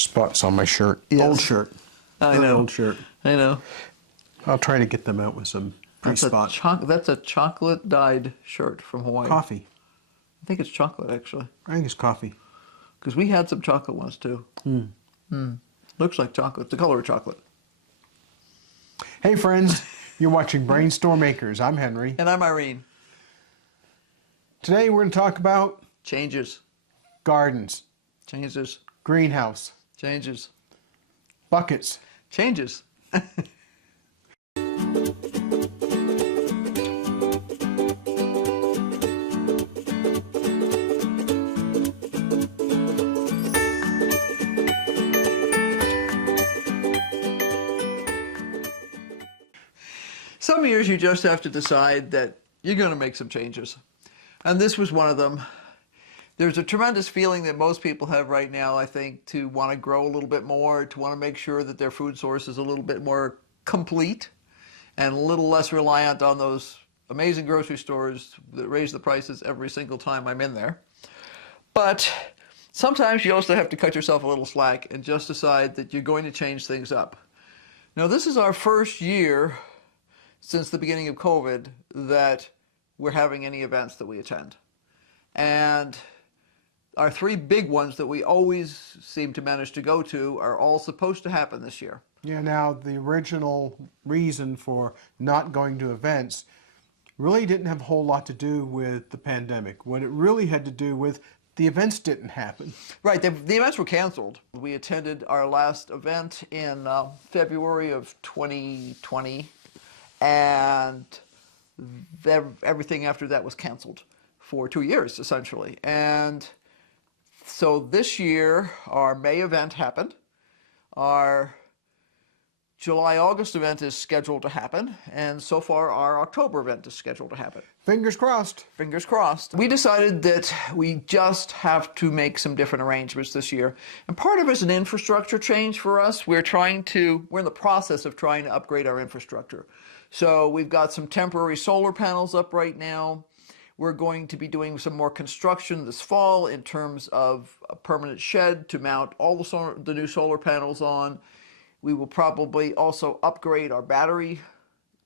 spots on my shirt. Yes. Old shirt. I know. Old shirt. I know. I'll try to get them out with some pre-spot. That's a chocolate dyed shirt from Hawaii. Coffee. I think it's chocolate, actually. I think it's coffee. Because we had some chocolate ones, too. Looks like chocolate. The color of chocolate. Hey, friends. You're watching BrainStormAcres. I'm Henry. And I'm Irene. Today we're going to talk about Changes. gardens, Changes. greenhouse, Changes. buckets. Changes. Some years you just have to decide that you're going to make some changes. And this was one of them. There's a tremendous feeling that most people have right now, I think, to want to grow a little bit more, to want to make sure that their food source is a little bit more complete and a little less reliant on those amazing grocery stores that raise the prices every single time I'm in there. But sometimes you also have to cut yourself a little slack and just decide that you're going to change things up. Now, this is our first year since the beginning of COVID that we're having any events that we attend. And our three big ones that we always seem to manage to go to are all supposed to happen this year. Yeah, now the original reason for not going to events really didn't have a whole lot to do with the pandemic. What it really had to do with the events didn't happen. Right, the events were canceled. We attended our last event in February of 2020, and everything after that was canceled for 2 years, essentially. And so this year, our May event happened. Our July-August event is scheduled to happen, and so far our October event is scheduled to happen. Fingers crossed. Fingers crossed. We decided that we just have to make some different arrangements this year. And part of it is an infrastructure change for us. We're in the process of trying to upgrade our infrastructure. So we've got some temporary solar panels up right now. We're going to be doing some more construction this fall in terms of a permanent shed to mount all the new solar panels on. We will probably also upgrade our battery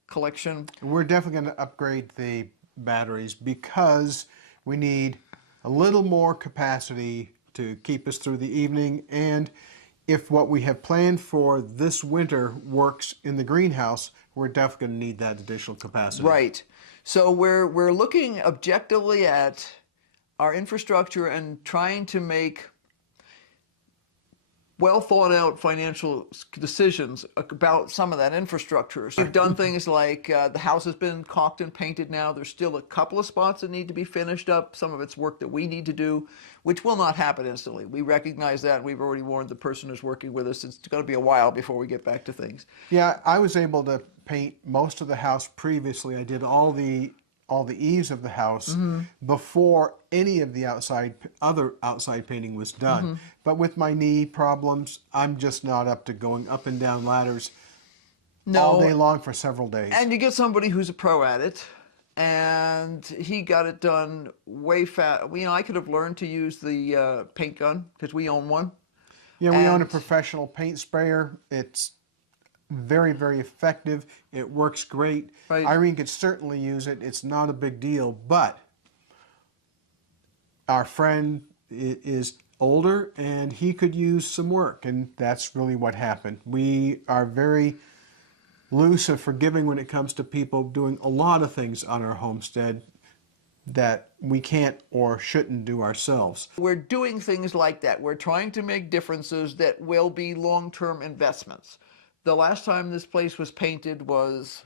collection. We're definitely going to upgrade the batteries because we need a little more capacity to keep us through the evening, and if what we have planned for this winter works in the greenhouse, we're definitely going to need that additional capacity. Right. So we're looking objectively at our infrastructure and trying to make well thought out financial decisions about some of that infrastructure. So we've done things like the house has been caulked and painted now. There's still a couple of spots that need to be finished up. Some of it's work that we need to do, which will not happen instantly. We recognize that. We've already warned the person who's working with us. It's going to be a while before we get back to things. Yeah, I was able to paint most of the house previously. I did all the eaves of the house before any of the other outside painting was done. But with my knee problems, I'm just not up to going up and down ladders all day long for several days. And you get somebody who's a pro at it, and he got it done way fast. You know, I could have learned to use the paint gun because we own one. Yeah, we own a professional paint sprayer. It's very, very effective. It works great. Right. Irene could certainly use it. It's not a big deal, but our friend is older and he could use some work, and that's really what happened. We are very loose and forgiving when it comes to people doing a lot of things on our homestead that we can't or shouldn't do ourselves. We're doing things like that. We're trying to make differences that will be long-term investments. The last time this place was painted was,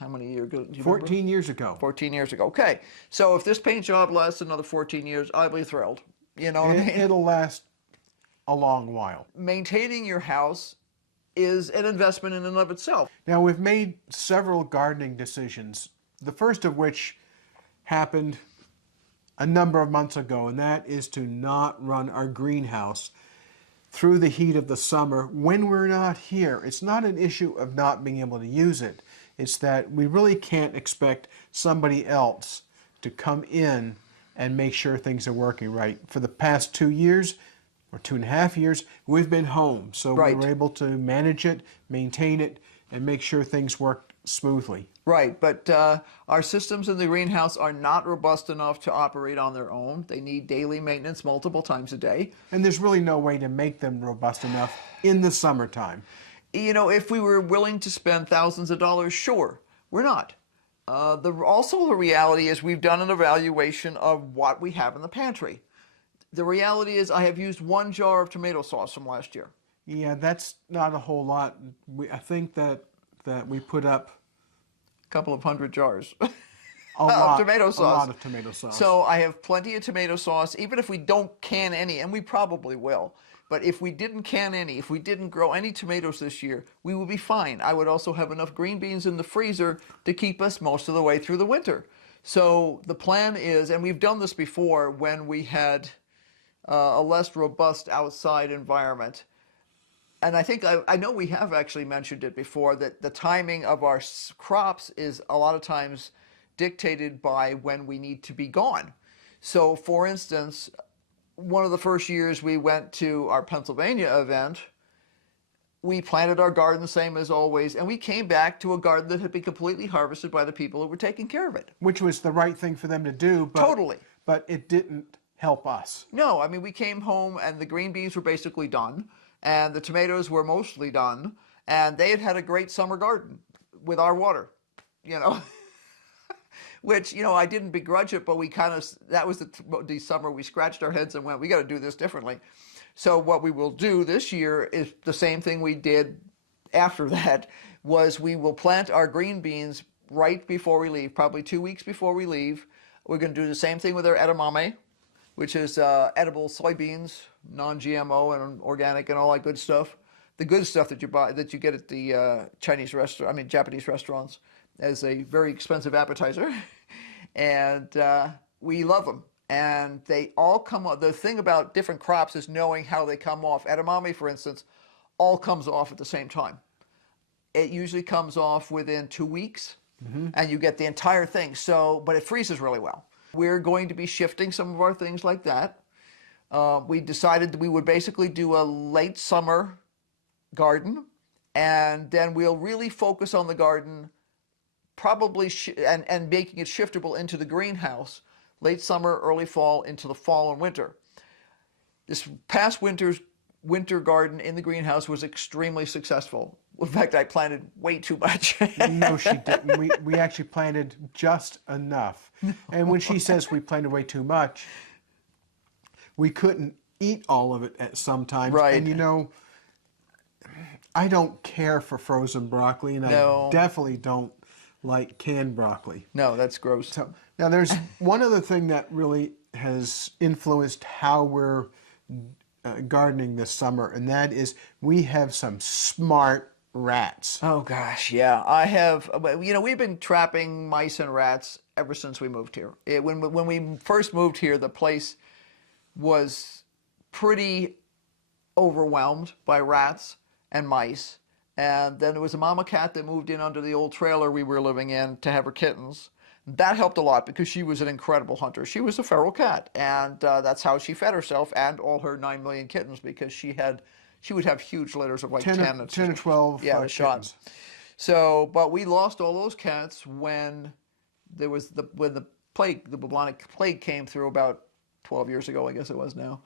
how many years ago? 14 years ago. 14 years ago. Okay. So if this paint job lasts another 14 years, I'll be thrilled. You know what I mean? It'll last a long while. Maintaining your house is an investment in and of itself. Now, we've made several gardening decisions, the first of which happened a number of months ago, and that is to not run our greenhouse through the heat of the summer when we're not here. It's not an issue of not being able to use it. It's that we really can't expect somebody else to come in and make sure things are working right. For the past 2 years, or 2.5 years, we've been home. So we Right. were able to manage it, maintain it, and make sure things worked smoothly. Right, but our systems in the greenhouse are not robust enough to operate on their own. They need daily maintenance multiple times a day. And there's really no way to make them robust enough in the summertime. You know, if we were willing to spend thousands of dollars, sure, we're not. Also, the reality is we've done an evaluation of what we have in the pantry. The reality is I have used 1 jar of tomato sauce from last year. Yeah, that's not a whole lot. I think that we put up A couple of hundred jars a of lot, tomato sauce. a lot of tomato sauce. So I have plenty of tomato sauce, even if we don't can any, and we probably will. But if we didn't can any, if we didn't grow any tomatoes this year, we would be fine. I would also have enough green beans in the freezer to keep us most of the way through the winter. So the plan is, and we've done this before when we had a less robust outside environment. And I think, I know we have actually mentioned it before, that the timing of our crops is a lot of times dictated by when we need to be gone. So for instance, one of the first years we went to our Pennsylvania event, we planted our garden same as always, and we came back to a garden that had been completely harvested by the people who were taking care of it. Which was the right thing for them to do. But, Totally. But it didn't help us. No, I mean, we came home and the green beans were basically done, and the tomatoes were mostly done, and they had had a great summer garden with our water, you know. Which, you know, I didn't begrudge it, but we kind of, that was the summer we scratched our heads and went, we got to do this differently. So what we will do this year is the same thing we did after that, was we will plant our green beans right before we leave, probably 2 weeks before we leave. We're going to do the same thing with our edamame, which is edible soybeans, non-GMO and organic and all that good stuff. The good stuff that you buy, that you get at the Japanese restaurants as a very expensive appetizer. And we love them. And they all come off. The thing about different crops is knowing how they come off. Edamame, for instance, all comes off at the same time. It usually comes off within 2 weeks, and you get the entire thing. So, but it freezes really well. We're going to be shifting some of our things like that. We decided that we would basically do a late summer garden, and then we'll really focus on the garden, probably and making it shiftable into the greenhouse late summer, early fall, into the fall and winter. This past winter garden in the greenhouse was extremely successful. In fact, I planted way too much. No, she didn't. We actually planted just enough. And when she says we planted way too much, we couldn't eat all of it at some times. Right. And you know, I don't care for frozen broccoli, and No. I definitely don't like canned broccoli. No, that's gross. So now there's one other thing that really has influenced how we're gardening this summer, and that is we have some smart rats. Oh gosh, yeah. I have, you know, we've been trapping mice and rats ever since we moved here. When we first moved here, the place was pretty overwhelmed by rats and mice. And then there was a mama cat that moved in under the old trailer we were living in to have her kittens. That helped a lot because she was an incredible hunter. She was a feral cat, and that's how she fed herself and all her 9 million kittens, because she would have huge litters of like 10 or 12 yeah, the shot. kittens. So, but we lost all those cats when there was the plague, the bubonic plague came through about 12 years ago, I guess it was now.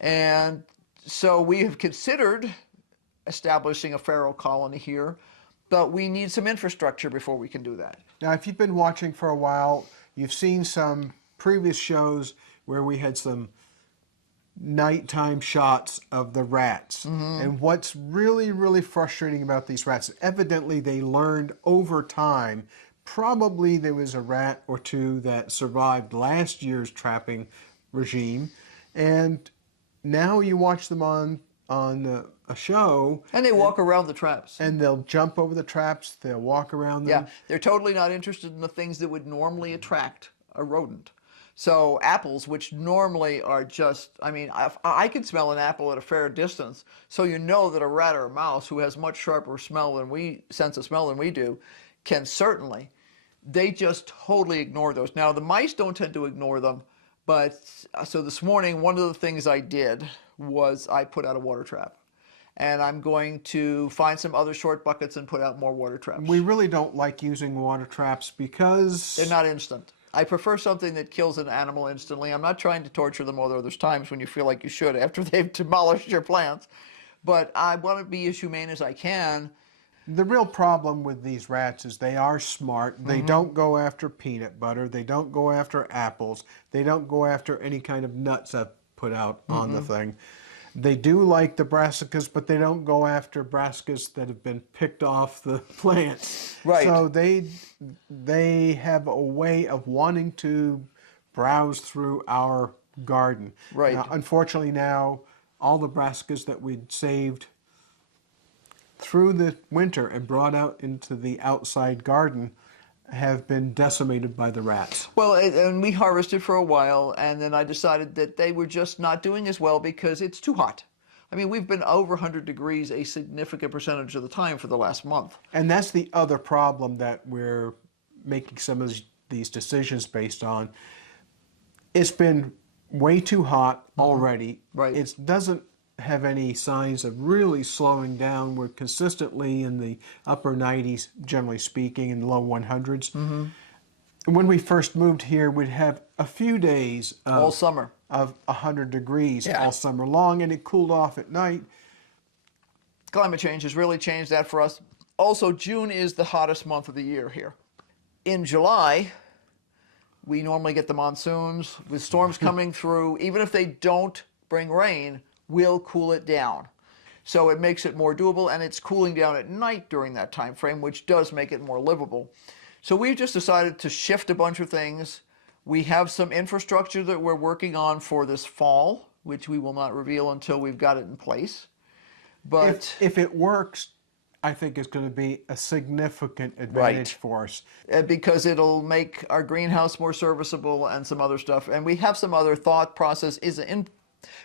And so we have considered establishing a feral colony here, but we need some infrastructure before we can do that. Now, if you've been watching for a while, you've seen some previous shows where we had some nighttime shots of the rats. And what's really, really frustrating about these rats, evidently they learned over time. Probably there was a rat or two that survived last year's trapping regime, and now you watch them on a show, And they walk around the traps. and they'll jump over the traps, they'll walk around them. Yeah, they're totally not interested in the things that would normally attract a rodent. So apples, which normally are just, I mean, I can smell an apple at a fair distance, so you know that a rat or a mouse who has much sharper sense of smell than we do, can certainly. They just totally ignore those. Now, the mice don't tend to ignore them, but so this morning, one of the things I did was I put out a water trap. And I'm going to find some other short buckets and put out more water traps. We really don't like using water traps because they're not instant. I prefer something that kills an animal instantly. I'm not trying to torture them, although there's times when you feel like you should after they've demolished your plants. But I want to be as humane as I can. The real problem with these rats is they are smart. They don't go after peanut butter. They don't go after apples. They don't go after any kind of nuts I've put out on the thing. They do like the brassicas, but they don't go after brassicas that have been picked off the plants. Right. So they have a way of wanting to browse through our garden. Right. Now, unfortunately now, all the brassicas that we'd saved through the winter and brought out into the outside garden have been decimated by the rats. Well, and we harvested for a while, and then I decided that they were just not doing as well because it's too hot. I mean, we've been over 100 degrees a significant percentage of the time for the last month. And that's the other problem that we're making some of these decisions based on. It's been way too hot already. Right. It doesn't have any signs of really slowing down. We're consistently in the upper 90s, generally speaking, and low 100s. When we first moved here, we'd have a few days All summer of 100 degrees Yeah. all summer long, and it cooled off at night. Climate change has really changed that for us. Also, June is the hottest month of the year here. In July, we normally get the monsoons with storms coming through. Even if they don't bring rain, will cool it down. So it makes it more doable, and it's cooling down at night during that time frame, which does make it more livable. So we've just decided to shift a bunch of things. We have some infrastructure that we're working on for this fall, which we will not reveal until we've got it in place. But If it works, I think it's going to be a significant advantage for us. because it'll make our greenhouse more serviceable and some other stuff. And we have some other thought process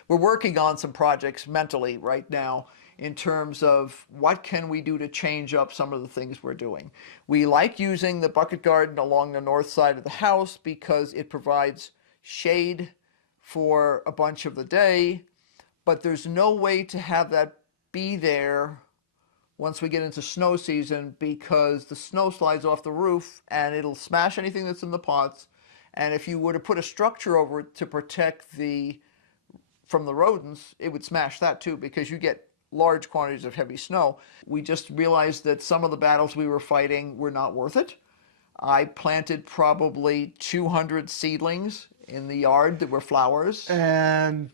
we're working on some projects mentally right now in terms of what can we do to change up some of the things we're doing. We like using the bucket garden along the north side of the house because it provides shade for a bunch of the day, but there's no way to have that be there once we get into snow season because the snow slides off the roof and it'll smash anything that's in the pots. And if you were to put a structure over it to protect from the rodents, it would smash that too because you get large quantities of heavy snow. We just realized that some of the battles we were fighting were not worth it. I planted probably 200 seedlings in the yard that were flowers. And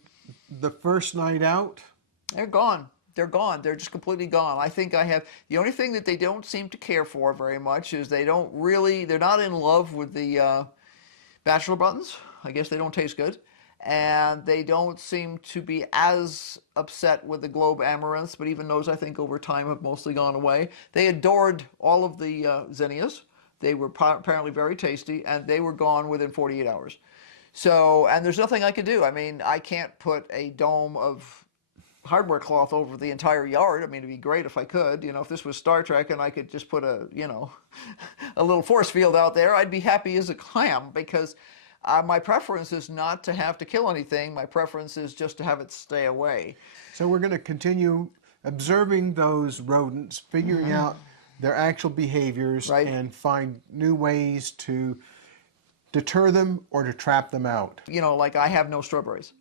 the first night out, They're gone. They're gone. They're just completely gone. I think the only thing that they don't seem to care for very much is they're not in love with the bachelor buttons. I guess they don't taste good. And they don't seem to be as upset with the globe amaranths, but even those I think over time have mostly gone away. They adored all of the zinnias. They were apparently very tasty, and they were gone within 48 hours. So, and there's nothing I could do. I mean, I can't put a dome of hardware cloth over the entire yard. I mean, it'd be great if I could. If this was Star Trek and I could just put a little force field out there, I'd be happy as a clam because my preference is not to have to kill anything. My preference is just to have it stay away. so we're going to continue observing those rodents, figuring out their actual behaviors, Right. and find new ways to deter them or to trap them out. Like I have no strawberries.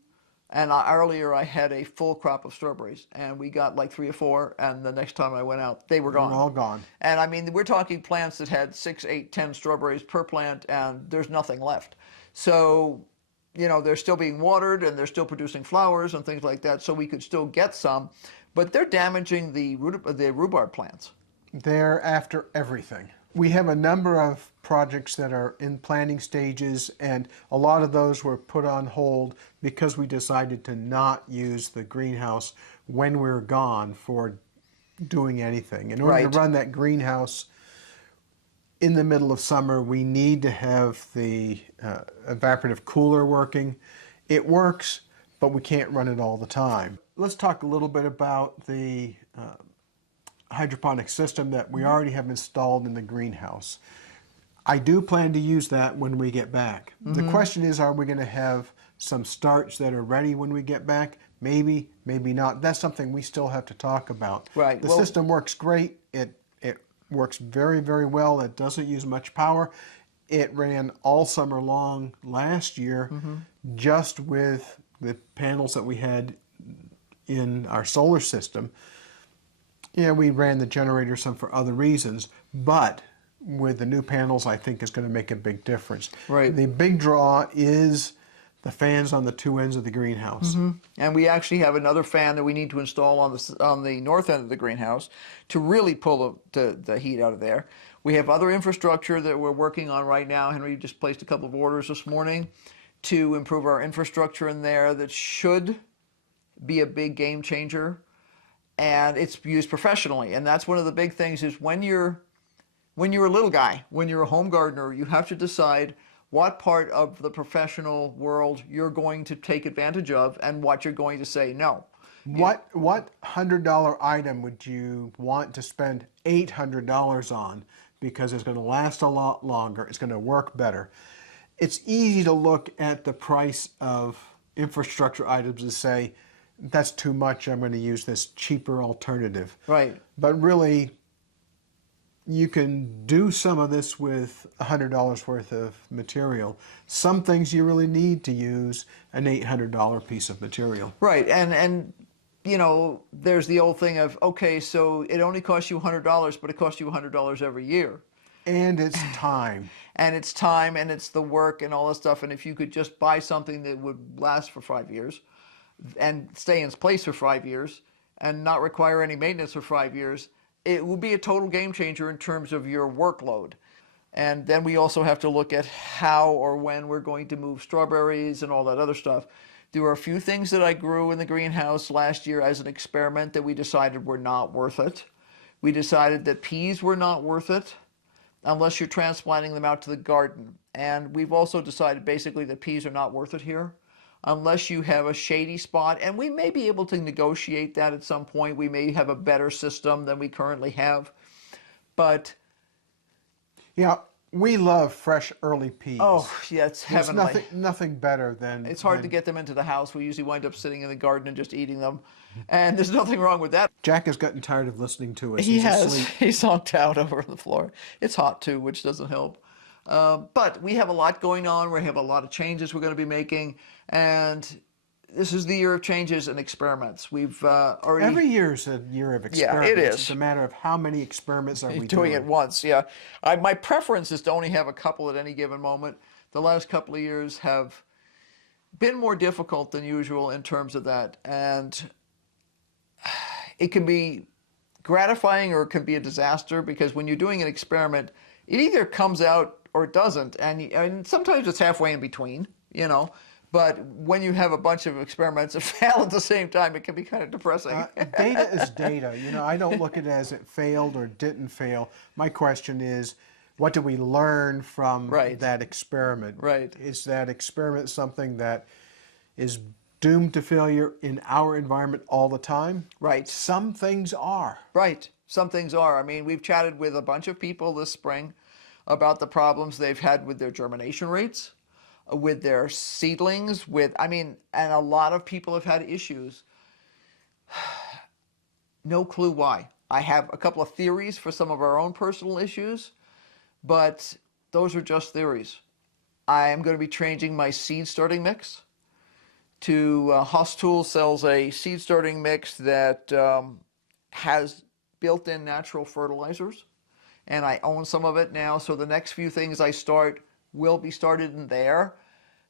And earlier I had a full crop of strawberries, and we got like 3 or 4, and the next time I went out, they were gone. They're all gone. And I mean, we're talking plants that had 6, 8, 10 strawberries per plant, and there's nothing left. So, they're still being watered, and they're still producing flowers and things like that, so we could still get some, but they're damaging the rhubarb plants. They're after everything. We have a number of projects that are in planning stages, and a lot of those were put on hold because we decided to not use the greenhouse when we were gone for doing anything. In order Right. to run that greenhouse in the middle of summer, we need to have the evaporative cooler working. It works, but we can't run it all the time. Let's talk a little bit about the hydroponic system that we already have installed in the greenhouse. I do plan to use that when we get back. The question is, are we going to have some starts that are ready when we get back? maybe, maybe not. That's something we still have to talk about. Right. The system works great. It works very, very well. It doesn't use much power. It ran all summer long last year just with the panels that we had in our solar system. Yeah, we ran the generator some for other reasons, but with the new panels, I think it's going to make a big difference. Right. The big draw is the fans on the two ends of the greenhouse. And we actually have another fan that we need to install on the north end of the greenhouse to really pull the heat out of there. We have other infrastructure that we're working on right now. Henry just placed a couple of orders this morning to improve our infrastructure in there that should be a big game changer. And it's used professionally. And that's one of the big things is when you're a little guy, when you're a home gardener, you have to decide what part of the professional world you're going to take advantage of and what you're going to say no. What $100 item would you want to spend $800 on because it's going to last a lot longer, it's going to work better? It's easy to look at the price of infrastructure items and say, that's too much, I'm going to use this cheaper alternative. Right. But really, you can do some of this with $100 worth of material. Some things you really need to use an $800 piece of material. Right, and you know, there's the old thing of, okay, so it only costs you $100, but it costs you $100 every year. And it's time. And it's time, and it's the work and all this stuff. And if you could just buy something that would last for 5 years and stay in its place for 5 years and not require any maintenance for 5 years, it will be a total game changer in terms of your workload. And then we also have to look at how or when we're going to move strawberries and all that other stuff. There were a few things that I grew in the greenhouse last year as an experiment that we decided were not worth it. We decided that peas were not worth it unless you're transplanting them out to the garden. And we've also decided basically that peas are not worth it here unless you have a shady spot. And we may be able to negotiate that at some point. We may have a better system than we currently have. But yeah, we love fresh early peas. oh, yeah, it's heavenly. There's nothing better than... It's hard to get them into the house. We usually wind up sitting in the garden and just eating them. And there's nothing wrong with that. Jack has gotten tired of listening to us. He He's has. asleep. He's zonked out over on the floor. It's hot too, which doesn't help. But we have a lot going on. We have a lot of changes we're going to be making. And this is the year of changes and experiments. We've already... Every year is a year of experiments. Yeah, it is. It's a matter of how many experiments are we doing it once, yeah. My preference is to only have a couple at any given moment. The last couple of years have been more difficult than usual in terms of that. And it can be gratifying or it can be a disaster because when you're doing an experiment, it either comes out or it doesn't. And sometimes it's halfway in between, you know. But when you have a bunch of experiments that fail at the same time, it can be kind of depressing. Data is data. You know, I don't look at it as it failed or didn't fail. My question is, what do we learn from that experiment? Right. Is that experiment something that is doomed to failure in our environment all the time? Right. Some things are. Right. Some things are. I mean, we've chatted with a bunch of people this spring about the problems they've had with their germination rates, with their seedlings, and a lot of people have had issues. No clue why. I have a couple of theories for some of our own personal issues, but those are just theories. I am going to be changing my seed starting mix to Haas Tools sells a seed starting mix that has built-in natural fertilizers, and I own some of it now, so the next few things I start will be started in there.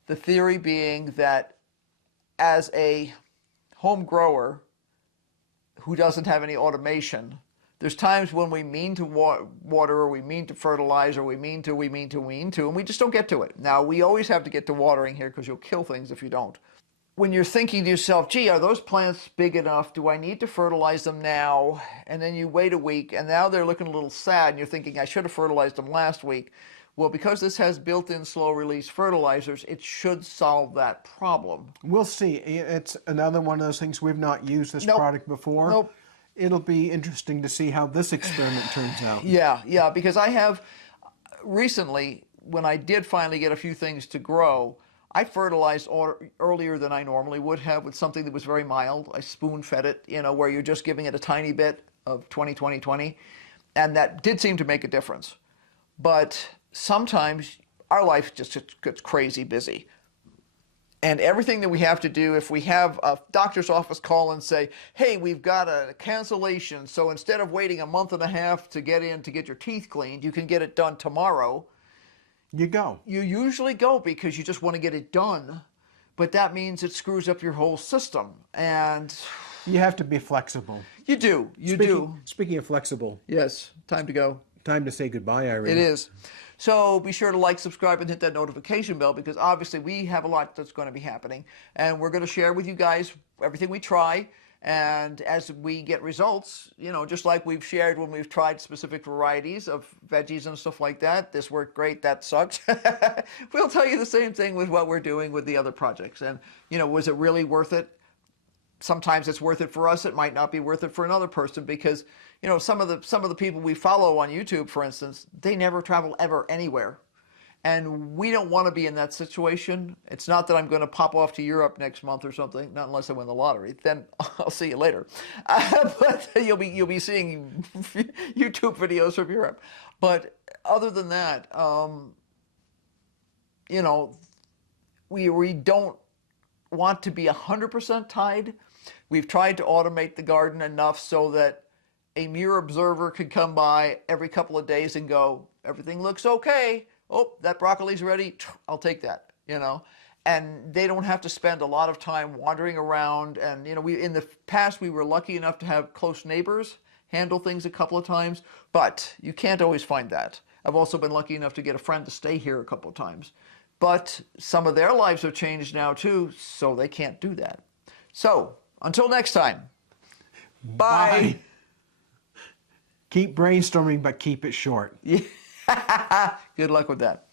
The theory being that as a home grower who doesn't have any automation, there's times when we mean to water or we mean to fertilize or we mean to, and we just don't get to it. Now, we always have to get to watering here because you'll kill things if you don't. When you're thinking to yourself, gee, are those plants big enough? Do I need to fertilize them now? And then you wait a week and now they're looking a little sad and you're thinking, I should have fertilized them last week. Well, because this has built-in slow-release fertilizers, it should solve that problem. We'll see. It's another one of those things. We've not used this product before. Nope. It'll be interesting to see how this experiment turns out. Yeah, because I have recently, when I did finally get a few things to grow, I fertilized earlier than I normally would have with something that was very mild. I spoon fed it, where you're just giving it a tiny bit of 20-20-20. And that did seem to make a difference. But sometimes our life just gets crazy busy. And everything that we have to do, if we have a doctor's office call and say, hey, we've got a cancellation, so instead of waiting a month and a half to get in to get your teeth cleaned, you can get it done tomorrow. You go. You usually go because you just want to get it done, but that means it screws up your whole system. And you have to be flexible. You do. Speaking of flexible. Yes, time to go. Time to say goodbye, Irene. It is. So be sure to like, subscribe, and hit that notification bell, because obviously we have a lot that's going to be happening. And we're going to share with you guys everything we try. And as we get results, just like we've shared when we've tried specific varieties of veggies and stuff like that, this worked great, that sucked. We'll tell you the same thing with what we're doing with the other projects. And, was it really worth it? Sometimes it's worth it for us. It might not be worth it for another person, because, some of the people we follow on YouTube, for instance, they never travel ever anywhere. And we don't want to be in that situation. It's not that I'm going to pop off to Europe next month or something, not unless I win the lottery. Then I'll see you later. But you'll be seeing YouTube videos from Europe. But other than that, we don't want to be 100% tied. We've tried to automate the garden enough so that a mere observer could come by every couple of days and go, everything looks okay. Oh, that broccoli's ready. I'll take that, And they don't have to spend a lot of time wandering around. And, in the past, we were lucky enough to have close neighbors handle things a couple of times, but you can't always find that. I've also been lucky enough to get a friend to stay here a couple of times. But some of their lives have changed now too, so they can't do that. So, until next time, bye. Keep brainstorming, but keep it short. Good luck with that.